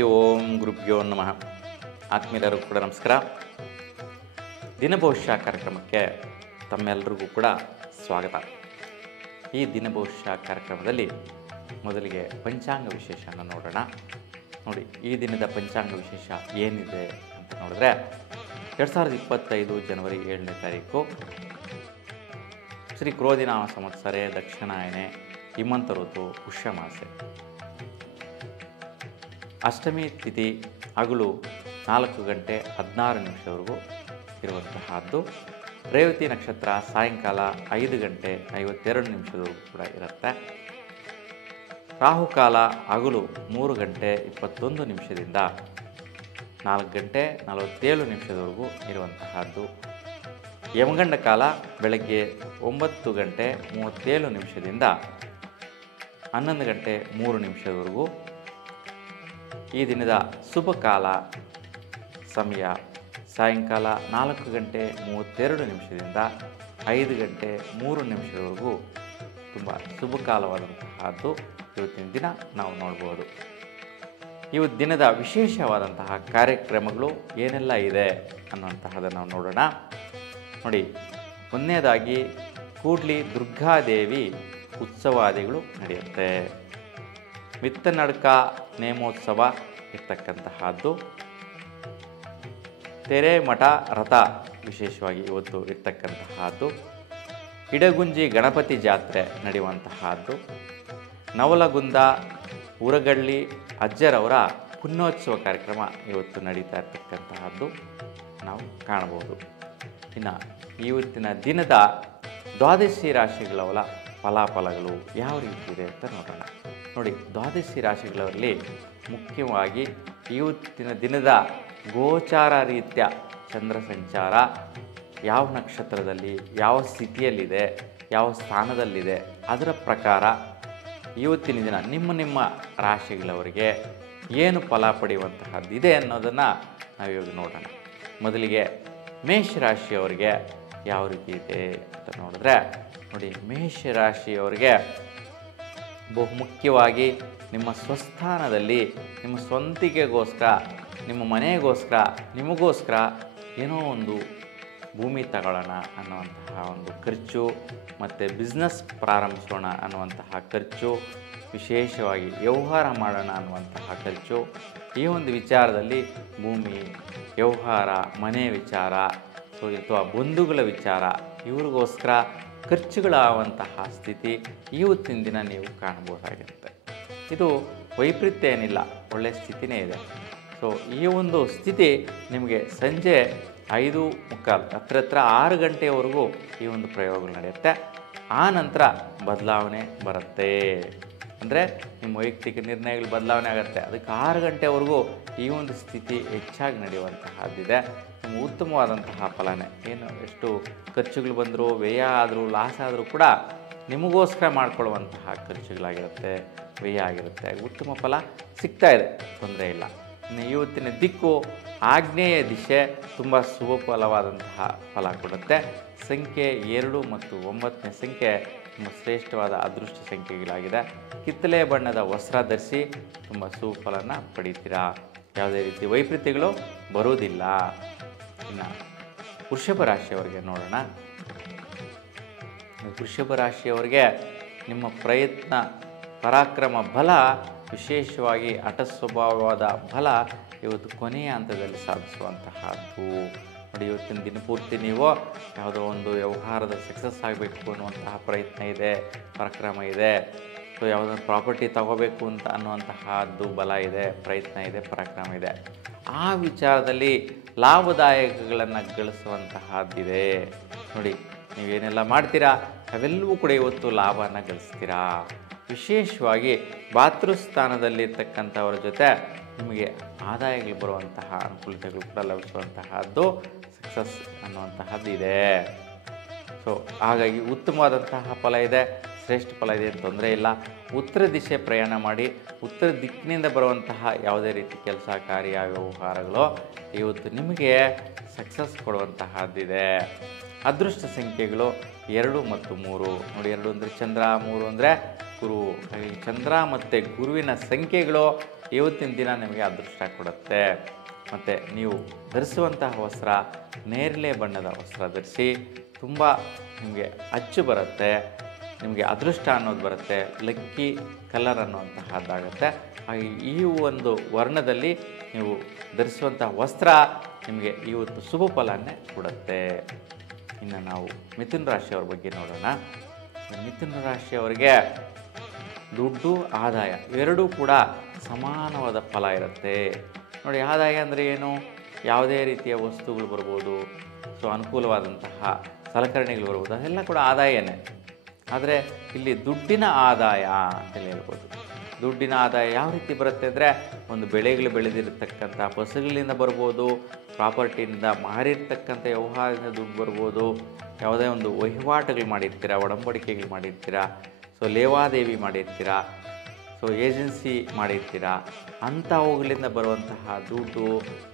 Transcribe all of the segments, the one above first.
ಓಂ ಗುರುಭ್ಯೋ ನಮಃ. ಆತ್ಮೀಯರು ಕೂಡ ನಮಸ್ಕಾರ. ದಿನಭವಿಷ್ಯ ಕಾರ್ಯಕ್ರಮಕ್ಕೆ ತಮ್ಮೆಲ್ಲರಿಗೂ ಕೂಡ ಸ್ವಾಗತ. ಈ ದಿನಭವಿಷ್ಯ ಕಾರ್ಯಕ್ರಮದಲ್ಲಿ ಮೊದಲಿಗೆ ಪಂಚಾಂಗ ವಿಶೇಷನ ನೋಡೋಣ. ನೋಡಿ, ಈ ದಿನದ ಪಂಚಾಂಗ ವಿಶೇಷ ಏನಿದೆ ಅಂತ ನೋಡಿದ್ರೆ 2025 ಜನವರಿ 7ನೇ ತಾರೀಕು ಶ್ರೀ ಕ್ರೋಧಿನಾಮ ಸಂವತ್ಸರೆ ದಕ್ಷಿಣಾಯನೆ ಹಿಮಂತ ಋತು ಪುಷ್ಯಮಾಸೆ. ಅಷ್ಟಮಿ ತಿಥಿ ಹಗಲು 4 ಗಂಟೆ 16 ನಿಮಿಷವರೆಗೂ ಇರುವಂತಹದ್ದು. ರೇವತಿ ನಕ್ಷತ್ರ ಸಾಯಂಕಾಲ 5 ಗಂಟೆ 52 ನಿಮಿಷದವರೆಗೂ ಕೂಡ ಇರುತ್ತೆ. ರಾಹುಕಾಲ ಹಗಲು 3 ಗಂಟೆ 21 ನಿಮಿಷದಿಂದ 4 ಗಂಟೆ 47 ನಿಮಿಷದವರೆಗೂ ಇರುವಂತಹದ್ದು. ಯಮಗಂಡ ಕಾಲ ಬೆಳಗ್ಗೆ 9 ಗಂಟೆ 37 ನಿಮಿಷದಿಂದ 11 ಗಂಟೆ 3 ನಿಮಿಷದವರೆಗೂ. ಈ ದಿನದ ಶುಭ ಕಾಲ ಸಮಯ ಸಾಯಂಕಾಲ 4 ಗಂಟೆ 32 ನಿಮಿಷದಿಂದ 5 ಗಂಟೆ 3 ನಿಮಿಷದವರೆಗೂ ತುಂಬ ಶುಭ ಕಾಲವಾದಂತಹದ್ದು ಇವತ್ತಿನ ದಿನ ನಾವು ನೋಡ್ಬೋದು. ಇವತ್ತು ದಿನದ ವಿಶೇಷವಾದಂತಹ ಕಾರ್ಯಕ್ರಮಗಳು ಏನೆಲ್ಲ ಇದೆ ಅನ್ನುವಂತಹದನ್ನು ನಾವು ನೋಡೋಣ. ನೋಡಿ, ಒಂದನೇದಾಗಿ ಕೂಡ್ಲಿ ದುರ್ಗಾದೇವಿ ಉತ್ಸವಾದಿಗಳು ನಡೆಯುತ್ತೆ. ಮಿತ್ತನಡ್ಕ ನೇಮೋತ್ಸವ ಇರ್ತಕ್ಕಂತಹದ್ದು. ತೆರೆಮಠ ರಥ ವಿಶೇಷವಾಗಿ ಇವತ್ತು ಇರ್ತಕ್ಕಂತಹದ್ದು. ಇಡಗುಂಜಿ ಗಣಪತಿ ಜಾತ್ರೆ ನಡೆಯುವಂತಹದ್ದು. ನವಲಗುಂದ ಉರಗಳ್ಳಿ ಅಜ್ಜರವರ ಪುಣ್ಯೋತ್ಸವ ಕಾರ್ಯಕ್ರಮ ಇವತ್ತು ನಡೀತಾ ಇರ್ತಕ್ಕಂತಹದ್ದು ನಾವು ಕಾಣಬಹುದು. ಇನ್ನು ಇವತ್ತಿನ ದಿನದ ದ್ವಾದಶಿ ರಾಶಿಗಳವರ ಫಲಾಫಲಗಳು ಯಾವ ರೀತಿ ಇದೆ ಅಂತ ನೋಡೋಣ. ನೋಡಿ, ದ್ವಾದಶಿ ರಾಶಿಗಳಲ್ಲಿ ಮುಖ್ಯವಾಗಿ ಇವತ್ತಿನ ದಿನದ ಗೋಚಾರ ರೀತ್ಯ ಚಂದ್ರ ಸಂಚಾರ ಯಾವ ನಕ್ಷತ್ರದಲ್ಲಿ ಯಾವ ಸ್ಥಿತಿಯಲ್ಲಿದೆ, ಯಾವ ಸ್ಥಾನದಲ್ಲಿದೆ, ಅದರ ಪ್ರಕಾರ ಇವತ್ತಿನ ದಿನ ನಿಮ್ಮ ರಾಶಿಗಳವರಿಗೆ ಏನು ಫಲ ಪಡೆಯುವಂತಹದ್ದಿದೆ ಅನ್ನೋದನ್ನು ನಾವಿವಾಗ ನೋಡೋಣ. ಮೊದಲಿಗೆ ಮೇಷರಾಶಿಯವರಿಗೆ ಯಾವ ರೀತಿ ಇದೆ ಅಂತ ನೋಡಿದ್ರೆ, ನೋಡಿ, ಮೇಷರಾಶಿಯವರಿಗೆ ಬಹುಮುಖ್ಯವಾಗಿ ನಿಮ್ಮ ಸ್ವಸ್ಥಾನದಲ್ಲಿ ನಿಮ್ಮ ಸ್ವಂತಿಕೆಗೋಸ್ಕರ, ನಿಮ್ಮ ಮನೆಗೋಸ್ಕರ, ನಿಮಗೋಸ್ಕರ ಏನೋ ಒಂದು ಭೂಮಿ ತಗೊಳ್ಳೋಣ ಅನ್ನುವಂತಹ ಒಂದು ಖರ್ಚು, ಮತ್ತು ಬಿಸ್ನೆಸ್ ಪ್ರಾರಂಭಿಸೋಣ ಅನ್ನುವಂತಹ ಖರ್ಚು, ವಿಶೇಷವಾಗಿ ವ್ಯವಹಾರ ಮಾಡೋಣ ಅನ್ನುವಂತಹ ಖರ್ಚು, ಈ ಒಂದು ವಿಚಾರದಲ್ಲಿ ಭೂಮಿ ವ್ಯವಹಾರ, ಮನೆ ವಿಚಾರ, ಅಥವಾ ಬಂಧುಗಳ ವಿಚಾರ, ಇವ್ರಿಗೋಸ್ಕರ ಖರ್ಚುಗಳಾಗುವಂತಹ ಸ್ಥಿತಿ ಇವತ್ತಿನ ದಿನ ನೀವು ಕಾಣಬಹುದಾಗಿರುತ್ತೆ. ಇದು ವೈಪರೀತ್ಯ ಏನಿಲ್ಲ, ಒಳ್ಳೆಯ ಸ್ಥಿತಿನೇ ಇದೆ. ಸೊ ಈ ಒಂದು ಸ್ಥಿತಿ ನಿಮಗೆ ಸಂಜೆ 5:15 ಹತ್ರ 6 ಗಂಟೆಯವರೆಗೂ ಈ ಒಂದು ಪ್ರಯೋಗಗಳು ನಡೆಯುತ್ತೆ. ಆ ನಂತರ ಬದಲಾವಣೆ ಬರುತ್ತೆ. ಅಂದರೆ ನಿಮ್ಮ ವೈಯಕ್ತಿಕ ನಿರ್ಣಯಗಳು ಬದಲಾವಣೆ ಆಗುತ್ತೆ. ಅದಕ್ಕೆ 6 ಗಂಟೆವರೆಗೂ ಈ ಒಂದು ಸ್ಥಿತಿ ಹೆಚ್ಚಾಗಿ ನಡೆಯುವಂತಹದ್ದಿದೆ. ನಿಮ್ಮ ಉತ್ತಮವಾದಂತಹ ಫಲನೇ. ಏನು ಎಷ್ಟು ಖರ್ಚುಗಳು ಬಂದರೂ, ವ್ಯಯ ಆದರೂ, ಲಾಸ್ ಆದರೂ ಕೂಡ ನಿಮಗೋಸ್ಕರ ಮಾಡಿಕೊಳ್ಳುವಂತಹ ಖರ್ಚುಗಳಾಗಿರುತ್ತೆ, ವ್ಯಯ ಆಗಿರುತ್ತೆ. ಉತ್ತಮ ಫಲ ಸಿಗ್ತಾ ಇದೆ, ತೊಂದರೆ ಇಲ್ಲ. ಇನ್ನು ಇವತ್ತಿನ ದಿಕ್ಕು ಆಗ್ನೇಯ ದಿಶೆ ತುಂಬ ಶುಭ ಫಲವಾದಂತಹ ಫಲ ಕೊಡುತ್ತೆ. ಸಂಖ್ಯೆ 2 ಮತ್ತು 9ನೇ ಸಂಖ್ಯೆ ತುಂಬ ಶ್ರೇಷ್ಠವಾದ ಅದೃಷ್ಟ ಸಂಖ್ಯೆಗಳಾಗಿದೆ. ಕಿತ್ತಳೆ ಬಣ್ಣದ ವಸ್ತ್ರ ಧರಿಸಿ ತುಂಬ ಶುಭ ಫಲನ ಪಡಿತೀರಾ. ಯಾವುದೇ ರೀತಿ ವೈಪರೀತ್ಯಗಳು ಬರುವುದಿಲ್ಲ. ಇನ್ನು ವೃಷಭ ರಾಶಿಯವರಿಗೆ ನೋಡೋಣ. ವೃಷಭ ರಾಶಿಯವರಿಗೆ ನಿಮ್ಮ ಪ್ರಯತ್ನ, ಪರಾಕ್ರಮ ಬಲ, ವಿಶೇಷವಾಗಿ ಹಠ ಸ್ವಭಾವವಾದ ಬಲ ಇವತ್ತು ಕೊನೆಯ ಹಂತದಲ್ಲಿ ಸಾಧಿಸುವಂತಹದ್ದು. ನೋಡಿ, ಇವತ್ತಿನ ದಿನಪೂರ್ತಿ ನೀವು ಯಾವುದೋ ಒಂದು ವ್ಯವಹಾರದ ಸಕ್ಸಸ್ ಆಗಬೇಕು ಅನ್ನುವಂತಹ ಪ್ರಯತ್ನ ಇದೆ, ಪರಾಕ್ರಮ ಇದೆ. ಸೊ ಯಾವುದೊಂದು ಪ್ರಾಪರ್ಟಿ ತಗೋಬೇಕು ಅಂತ ಅನ್ನುವಂತಹದ್ದು ಬಲ ಇದೆ, ಪ್ರಯತ್ನ ಇದೆ, ಪರಾಕ್ರಮ ಇದೆ. ಆ ವಿಚಾರದಲ್ಲಿ ಲಾಭದಾಯಕಗಳನ್ನು ಗಳಿಸುವಂತಹದ್ದಿದೆ. ನೋಡಿ, ನೀವೇನೆಲ್ಲ ಮಾಡ್ತೀರಾ ಅವೆಲ್ಲವೂ ಕೂಡ ಇವತ್ತು ಲಾಭನ ಗಳಿಸ್ತೀರಾ. ವಿಶೇಷವಾಗಿ ಭಾತೃಸ್ಥಾನದಲ್ಲಿರ್ತಕ್ಕಂಥವ್ರ ಜೊತೆ ನಿಮಗೆ ಆದಾಯಗಳು ಬರುವಂತಹ ಅನುಕೂಲತೆಗಳು ಕೂಡ ಲಭಿಸುವಂತಹದ್ದು, ಸಕ್ಸಸ್ ಅನ್ನುವಂತಹದ್ದು ಇದೆ. ಸೊ ಹಾಗಾಗಿ ಉತ್ತಮವಾದಂತಹ ಫಲ ಇದೆ, ಶ್ರೇಷ್ಠ ಫಲ ಇದೆ, ತೊಂದರೆ ಇಲ್ಲ. ಉತ್ತರ ದಿಶೆ ಪ್ರಯಾಣ ಮಾಡಿ ಉತ್ತರ ದಿಕ್ಕಿನಿಂದ ಬರುವಂತಹ ಯಾವುದೇ ರೀತಿ ಕೆಲಸ, ಕಾರ್ಯ, ವ್ಯವಹಾರಗಳು ಇವತ್ತು ನಿಮಗೆ ಸಕ್ಸಸ್ ಕೊಡುವಂತಹದ್ದಿದೆ. ಅದೃಷ್ಟ ಸಂಖ್ಯೆಗಳು 2 ಮತ್ತು 3. ನೋಡಿ, 2 ಅಂದರೆ ಚಂದ್ರ, 3 ಅಂದರೆ ಗುರು. ಹಾಗೆ ಚಂದ್ರ ಮತ್ತು ಗುರುವಿನ ಸಂಖ್ಯೆಗಳು ಇವತ್ತಿನ ದಿನ ನಿಮಗೆ ಅದೃಷ್ಟ ಕೊಡುತ್ತೆ. ಮತ್ತು ನೀವು ಧರಿಸುವಂತಹ ವಸ್ತ್ರ ನೇರಳೆ ಬಣ್ಣದ ವಸ್ತ್ರ ಧರಿಸಿ, ತುಂಬ ನಿಮಗೆ ಅಚ್ಚು ಬರುತ್ತೆ, ನಿಮಗೆ ಅದೃಷ್ಟ ಅನ್ನೋದು ಬರುತ್ತೆ, ಲಕ್ಕಿ ಕಲರ್ ಅನ್ನುವಂತಹದ್ದಾಗುತ್ತೆ. ಹಾಗೆ ಈ ಒಂದು ವರ್ಣದಲ್ಲಿ ನೀವು ಧರಿಸುವಂಥ ವಸ್ತ್ರ ನಿಮಗೆ ಇವತ್ತು ಶುಭ ಫಲನೇ ಕೊಡುತ್ತೆ. ಇನ್ನು ನಾವು ಮಿಥುನ ರಾಶಿಯವರ ಬಗ್ಗೆ ನೋಡೋಣ. ಮಿಥುನ ರಾಶಿಯವರಿಗೆ ದುಡ್ಡು ಆದಾಯ ಎರಡೂ ಕೂಡ ಸಮಾನವಾದ ಫಲ ಇರುತ್ತೆ. ನೋಡಿ, ಆದಾಯ ಅಂದರೆ ಏನು? ಯಾವುದೇ ರೀತಿಯ ವಸ್ತುಗಳು ಬರ್ಬೋದು, ಸೊ ಅನುಕೂಲವಾದಂತಹ ಸಲಕರಣೆಗಳು ಬರ್ಬೋದು, ಅದೆಲ್ಲ ಕೂಡ ಆದಾಯನೇ. ಆದರೆ ಇಲ್ಲಿ ದುಡ್ಡಿನ ಆದಾಯ ಅಂತೇಳಿ ಹೇಳ್ಬೋದು. ದುಡ್ಡಿನ ಆದಾಯ ಯಾವ ರೀತಿ ಬರುತ್ತೆ ಅಂದರೆ, ಒಂದು ಬೆಳೆಗಳು ಬೆಳೆದಿರತಕ್ಕಂಥ ಫಸಲಿನಿಂದ ಬರ್ಬೋದು, ಪ್ರಾಪರ್ಟಿಯಿಂದ ಮಾರಿರ್ತಕ್ಕಂಥ ವ್ಯವಹಾರದಿಂದ ದುಡ್ಡು ಬರ್ಬೋದು, ಯಾವುದೇ ಒಂದು ವಹಿವಾಟುಗಳು ಮಾಡಿರ್ತೀರ, ಒಡಂಬಡಿಕೆಗಳು ಮಾಡಿರ್ತೀರ, ಸೊ ಲೇವಾದೇವಿ ಮಾಡಿರ್ತೀರ, ಸೊ ಏಜೆನ್ಸಿ ಮಾಡಿರ್ತೀರ, ಅಂಥವುಗಳಿಂದ ಬರುವಂತಹ ದುಡ್ಡು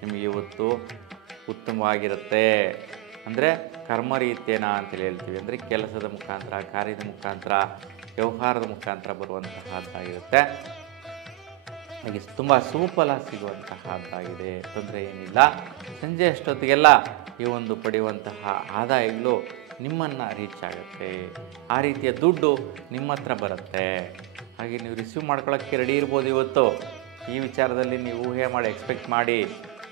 ನಿಮಗೆ ಇವತ್ತು ಉತ್ತಮವಾಗಿರುತ್ತೆ. ಅಂದರೆ ಕರ್ಮ ರೀತಿಯೇನ ಅಂತೇಳಿ ಹೇಳ್ತೀವಿ. ಅಂದರೆ ಕೆಲಸದ ಮುಖಾಂತರ, ಕಾರ್ಯದ ಮುಖಾಂತರ, ವ್ಯವಹಾರದ ಮುಖಾಂತರ ಬರುವಂತಹದ್ದಾಗಿರುತ್ತೆ. ಹಾಗೆ ತುಂಬ ಸುಫಲ ಸಿಗುವಂತಹದ್ದಾಗಿದೆ, ತೊಂದರೆ ಏನಿಲ್ಲ. ಸಂಜೆ ಅಷ್ಟೊತ್ತಿಗೆಲ್ಲ ಈ ಒಂದು ಪಡೆಯುವಂತಹ ಆದಾಯಗಳು ನಿಮ್ಮನ್ನು ರೀಚ್ ಆಗುತ್ತೆ. ಆ ರೀತಿಯ ದುಡ್ಡು ನಿಮ್ಮ ಹತ್ರ ಬರುತ್ತೆ. ಹಾಗೆ ನೀವು ರಿಸೀವ್ ಮಾಡ್ಕೊಳ್ಳೋಕ್ಕೆ ರೆಡಿ ಇರ್ಬೋದು. ಇವತ್ತು ಈ ವಿಚಾರದಲ್ಲಿ ನೀವು ಊಹೆ ಮಾಡಿ ಎಕ್ಸ್ಪೆಕ್ಟ್ ಮಾಡಿ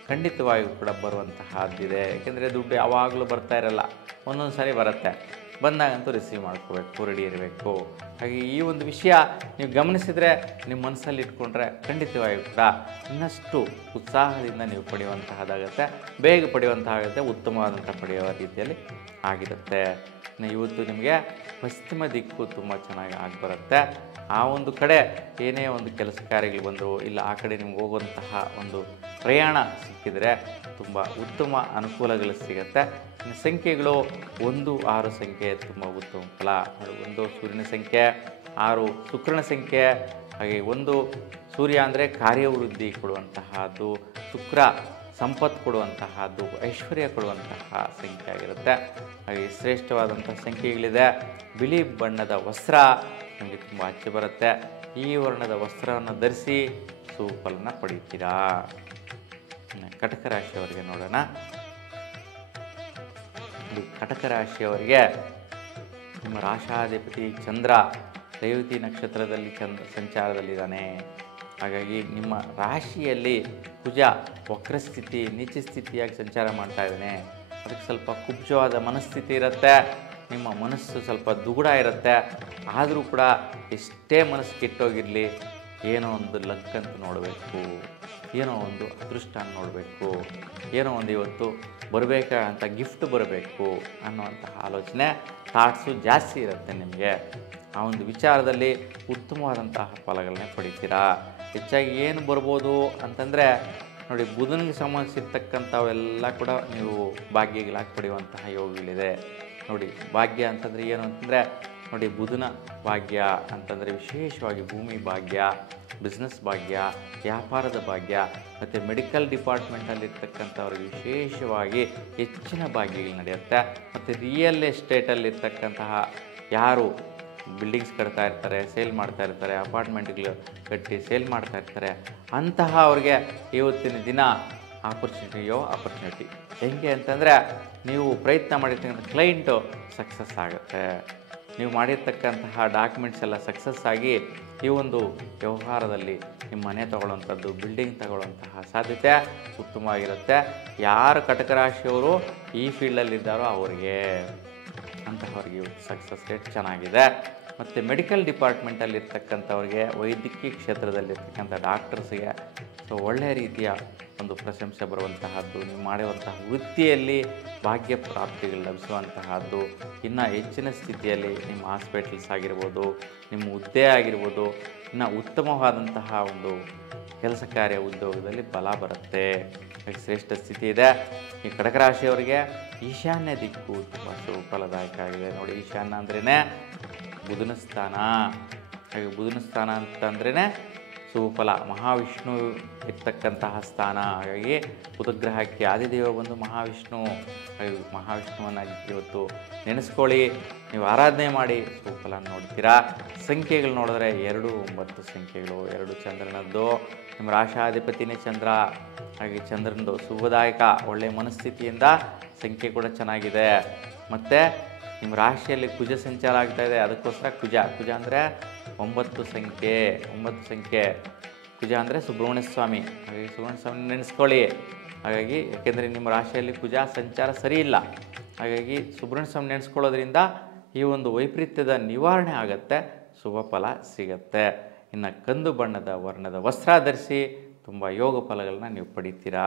ಖಂಡಿತವಾಗಿಯೂ ಕೂಡ ಬರುವಂತಹದ್ದಿದೆ. ಏಕೆಂದರೆ ದುಡ್ಡು ಯಾವಾಗಲೂ ಬರ್ತಾ ಇರಲ್ಲ, ಒಂದೊಂದು ಸಾರಿ ಬರುತ್ತೆ. ಬಂದಾಗಂತೂ ರಿಸೀವ್ ಮಾಡ್ಕೋಬೇಕು, ರೆಡಿ ಇರಬೇಕು. ಹಾಗೆ ಈ ಒಂದು ವಿಷಯ ನೀವು ಗಮನಿಸಿದರೆ, ನಿಮ್ಮ ಮನಸ್ಸಲ್ಲಿ ಇಟ್ಕೊಂಡ್ರೆ ಖಂಡಿತವಾಗಿಯೂ ಕೂಡ ಇನ್ನಷ್ಟು ಉತ್ಸಾಹದಿಂದ ನೀವು ಪಡೆಯುವಂತಹದ್ದಾಗುತ್ತೆ, ಬೇಗ ಪಡೆಯುವಂತಾಗುತ್ತೆ, ಉತ್ತಮವಾದಂಥ ಪಡೆಯುವ ರೀತಿಯಲ್ಲಿ ಆಗಿರುತ್ತೆ. ಇವತ್ತು ನಿಮಗೆ ಪಶ್ಚಿಮ ದಿಕ್ಕು ತುಂಬ ಚೆನ್ನಾಗಿ ಆಗಿಬರುತ್ತೆ. ಆ ಒಂದು ಕಡೆ ಏನೇ ಒಂದು ಕೆಲಸ ಕಾರ್ಯಗಳು ಬಂದರು, ಇಲ್ಲ ಆ ಕಡೆ ನಿಮ್ಗೆ ಹೋಗುವಂತಹ ಒಂದು ಪ್ರಯಾಣ ಸಿಕ್ಕಿದರೆ ತುಂಬ ಉತ್ತಮ ಅನುಕೂಲಗಳು ಸಿಗುತ್ತೆ. ಇನ್ನು ಸಂಖ್ಯೆಗಳು 1, 6 ಸಂಖ್ಯೆ ತುಂಬ ಉತ್ತಮ ಫಲ. 1 ಸೂರ್ಯನ ಸಂಖ್ಯೆ, 6 ಶುಕ್ರನ ಸಂಖ್ಯೆ. ಹಾಗೆ 1 ಸೂರ್ಯ ಅಂದರೆ ಕಾರ್ಯವೃದ್ಧಿ ಕೊಡುವಂತಹದ್ದು, ಶುಕ್ರ ಸಂಪತ್ತು ಕೊಡುವಂತಹದ್ದು, ಐಶ್ವರ್ಯ ಕೊಡುವಂತಹ ಸಂಖ್ಯೆ ಆಗಿರುತ್ತೆ. ಹಾಗೆ ಶ್ರೇಷ್ಠವಾದಂಥ ಸಂಖ್ಯೆಗಳಿದೆ. ಬಿಳಿ ಬಣ್ಣದ ವಸ್ತ್ರ ನಮಗೆ ತುಂಬ ಅಚ್ಚು ಬರುತ್ತೆ. ಈ ವರ್ಣದ ವಸ್ತ್ರವನ್ನು ಧರಿಸಿ ಸುಫಲನ ಪಡಿತೀರಾ. ಕಟಕ ರಾಶಿಯವರಿಗೆ ನೋಡೋಣ. ಈ ಕಟಕ ರಾಶಿಯವರಿಗೆ ನಿಮ್ಮ ರಾಶಾಧಿಪತಿ ಚಂದ್ರ ರೇವತಿ ನಕ್ಷತ್ರದಲ್ಲಿ ಸಂಚಾರದಲ್ಲಿದ್ದಾನೆ. ಹಾಗಾಗಿ ನಿಮ್ಮ ರಾಶಿಯಲ್ಲಿ ಕುಜ ವಕ್ರಸ್ಥಿತಿ, ನೀಚ ಸ್ಥಿತಿಯಾಗಿ ಸಂಚಾರ ಮಾಡ್ತಾ ಇದ್ದಾನೆ. ಅದಕ್ಕೆ ಸ್ವಲ್ಪ ಕುಬ್ಜವಾದ ಮನಸ್ಥಿತಿ ಇರುತ್ತೆ. ನಿಮ್ಮ ಮನಸ್ಸು ಸ್ವಲ್ಪ ದುಗುಡ ಇರುತ್ತೆ. ಆದರೂ ಕೂಡ ಎಷ್ಟೇ ಮನಸ್ಸು ಕೆಟ್ಟೋಗಿರಲಿ, ಏನೋ ಒಂದು ಲಕ್ ಅಂತ ನೋಡಬೇಕು, ಏನೋ ಒಂದು ಅದೃಷ್ಟ ನೋಡಬೇಕು, ಏನೋ ಒಂದು ಇವತ್ತು ಬರಬೇಕಂತ ಗಿಫ್ಟ್ ಬರಬೇಕು ಅನ್ನುವಂತಹ ಆಲೋಚನೆ, ಥಾಟ್ಸು ಜಾಸ್ತಿ ಇರುತ್ತೆ ನಿಮಗೆ. ಆ ಒಂದು ವಿಚಾರದಲ್ಲಿ ಉತ್ತಮವಾದಂತಹ ಫಲಗಳನ್ನೇ ಪಡಿತೀರಾ. ಹೆಚ್ಚಾಗಿ ಏನು ಬರ್ಬೋದು ಅಂತಂದರೆ, ನೋಡಿ, ಬುಧನಿಗೆ ಸಂಬಂಧಿಸಿರ್ತಕ್ಕಂಥವೆಲ್ಲ ಕೂಡ ನೀವು ಭಾಗ್ಯಗಳಾಗಿ ಪಡೆಯುವಂತಹ ಯೋಗಗಳಿದೆ. ನೋಡಿ, ಭಾಗ್ಯ ಅಂತಂದರೆ ಏನು ಅಂತಂದರೆ, ನೋಡಿ, ಬುಧನ ಭಾಗ್ಯ ಅಂತಂದರೆ ವಿಶೇಷವಾಗಿ ಭೂಮಿ ಭಾಗ್ಯ, ಬಿಸ್ನೆಸ್ ಭಾಗ್ಯ, ವ್ಯಾಪಾರದ ಭಾಗ್ಯ, ಮತ್ತು ಮೆಡಿಕಲ್ ಡಿಪಾರ್ಟ್ಮೆಂಟಲ್ಲಿರ್ತಕ್ಕಂಥವ್ರಿಗೆ ವಿಶೇಷವಾಗಿ ಹೆಚ್ಚಿನ ಭಾಗ್ಯಗಳು ನಡೆಯುತ್ತೆ. ಮತ್ತು ರಿಯಲ್ ಎಸ್ಟೇಟಲ್ಲಿರ್ತಕ್ಕಂತಹ ಯಾರು ಬಿಲ್ಡಿಂಗ್ಸ್ ಕಟ್ತಾ ಇರ್ತಾರೆ, ಸೇಲ್ ಮಾಡ್ತಾ ಇರ್ತಾರೆ, ಅಪಾರ್ಟ್ಮೆಂಟ್ಗಳು ಕಟ್ಟಿ ಸೇಲ್ ಮಾಡ್ತಾ ಇರ್ತಾರೆ, ಅಂತಹ ಅವ್ರಿಗೆ ಇವತ್ತಿನ ದಿನ ಆಪರ್ಚುನಿಟಿ ಹೆಂಗೆ ಅಂತಂದರೆ, ನೀವು ಪ್ರಯತ್ನ ಮಾಡಿರ್ತಕ್ಕಂಥ ಕ್ಲೈಂಟು ಸಕ್ಸಸ್ ಆಗುತ್ತೆ. ನೀವು ಮಾಡಿರ್ತಕ್ಕಂತಹ ಡಾಕ್ಯುಮೆಂಟ್ಸ್ ಎಲ್ಲ ಸಕ್ಸಸ್ ಆಗಿ ಈ ಒಂದು ವ್ಯವಹಾರದಲ್ಲಿ ನಿಮ್ಮ ಮನೆ ತಗೊಳ್ಳೋವಂಥದ್ದು, ಬಿಲ್ಡಿಂಗ್ ತಗೊಳ್ಳೋಂತಹ ಸಾಧ್ಯತೆ ಉತ್ತಮವಾಗಿರುತ್ತೆ. ಯಾರು ಕಟಕ ರಾಶಿಯವರು ಈ ಫೀಲ್ಡಲ್ಲಿದ್ದಾರೋ ಅವರಿಗೆ, ಅಂತಹವ್ರಿಗೆ ಸಕ್ಸಸ್ ರೇಟ್ ಚೆನ್ನಾಗಿದೆ. ಮತ್ತು ಮೆಡಿಕಲ್ ಡಿಪಾರ್ಟ್ಮೆಂಟಲ್ಲಿರ್ತಕ್ಕಂಥವ್ರಿಗೆ, ವೈದ್ಯಕೀಯ ಕ್ಷೇತ್ರದಲ್ಲಿರ್ತಕ್ಕಂಥ ಡಾಕ್ಟರ್ಸ್ಗೆ ಸೊ ಒಳ್ಳೆಯ ರೀತಿಯ ಒಂದು ಪ್ರಶಂಸೆ ಬರುವಂತಹದ್ದು, ನೀವು ಮಾಡುವಂತಹ ವೃತ್ತಿಯಲ್ಲಿ ಭಾಗ್ಯ ಪ್ರಾಪ್ತಿಗಳು ಲಭಿಸುವಂತಹದ್ದು, ಇನ್ನು ಹೆಚ್ಚಿನ ಸ್ಥಿತಿಯಲ್ಲಿ ನಿಮ್ಮ ಹಾಸ್ಪಿಟಲ್ಸ್ ಆಗಿರ್ಬೋದು, ನಿಮ್ಮ ಹುದ್ದೆ ಆಗಿರ್ಬೋದು, ಇನ್ನು ಉತ್ತಮವಾದಂತಹ ಒಂದು ಕೆಲಸ ಕಾರ್ಯ ಉದ್ಯೋಗದಲ್ಲಿ ಬಲ ಬರುತ್ತೆ. ಶ್ರೇಷ್ಠ ಸ್ಥಿತಿ ಇದೆ. ಈ ಕಟಕ ರಾಶಿಯವರಿಗೆ ಈಶಾನ್ಯ ದಿಕ್ಕು ತುಂಬ ಸುಫಲದಾಯಕ ಆಗಿದೆ. ನೋಡಿ, ಈಶಾನ್ಯ ಅಂದ್ರೇ ಬುಧನ ಸ್ಥಾನ. ಹಾಗೆ ಬುಧನ ಸ್ಥಾನ ಅಂತಂದ್ರೇ ಸುಫಲ. ಮಹಾವಿಷ್ಣು ಇರ್ತಕ್ಕಂತಹ ಸ್ಥಾನ. ಹಾಗಾಗಿ ಬುಧಗ್ರಹಕ್ಕೆ ಆದಿದೇವ ಬಂದು ಮಹಾವಿಷ್ಣು. ಹಾಗಾಗಿ ಮಹಾವಿಷ್ಣುವನ್ನು ಇವತ್ತು ನೆನೆಸ್ಕೊಳ್ಳಿ, ನೀವು ಆರಾಧನೆ ಮಾಡಿ ಸುಫಲ ನೋಡ್ತೀರಾ. ಸಂಖ್ಯೆಗಳು ನೋಡಿದ್ರೆ 2, 9 ಸಂಖ್ಯೆಗಳು. 2 ಚಂದ್ರನದ್ದು. ನಿಮ್ಮ ರಾಶಾಧಿಪತಿನೇ ಚಂದ್ರ. ಹಾಗೆ ಚಂದ್ರನದು ಶುಭದಾಯಕ, ಒಳ್ಳೆಯ ಮನಸ್ಥಿತಿಯಿಂದ ಸಂಖ್ಯೆ ಕೂಡ ಚೆನ್ನಾಗಿದೆ. ಮತ್ತು ನಿಮ್ಮ ರಾಶಿಯಲ್ಲಿ ಕುಜ ಸಂಚಾರ ಆಗ್ತಾಯಿದೆ, ಅದಕ್ಕೋಸ್ಕರ ಕುಜ ಅಂದರೆ 9 ಸಂಖ್ಯೆ. 9 ಸಂಖ್ಯೆ. ಕುಜ ಅಂದರೆ ಸುಬ್ರಹ್ಮಣ್ಯ ಸ್ವಾಮಿ. ಹಾಗಾಗಿ ಸುಬ್ರಹ್ಮಣ್ಯ ಸ್ವಾಮಿ ನೆನೆಸ್ಕೊಳ್ಳಿ. ಹಾಗಾಗಿ ಯಾಕೆಂದರೆ ನಿಮ್ಮ ರಾಶಿಯಲ್ಲಿ ಕುಜ ಸಂಚಾರ ಸರಿ ಇಲ್ಲ. ಹಾಗಾಗಿ ಸುಬ್ರಹ್ಮಣ್ಯ ಸ್ವಾಮಿ ನೆನೆಸ್ಕೊಳ್ಳೋದ್ರಿಂದ ಈ ಒಂದು ವೈಪರೀತ್ಯದ ನಿವಾರಣೆ ಆಗುತ್ತೆ, ಶುಭ ಫಲ ಸಿಗತ್ತೆ. ಇನ್ನು ಕಂದು ಬಣ್ಣದ ವರ್ಣದ ವಸ್ತ್ರ ಧರಿಸಿ ತುಂಬ ಯೋಗ ಫಲಗಳನ್ನ ನೀವು ಪಡಿತೀರಾ.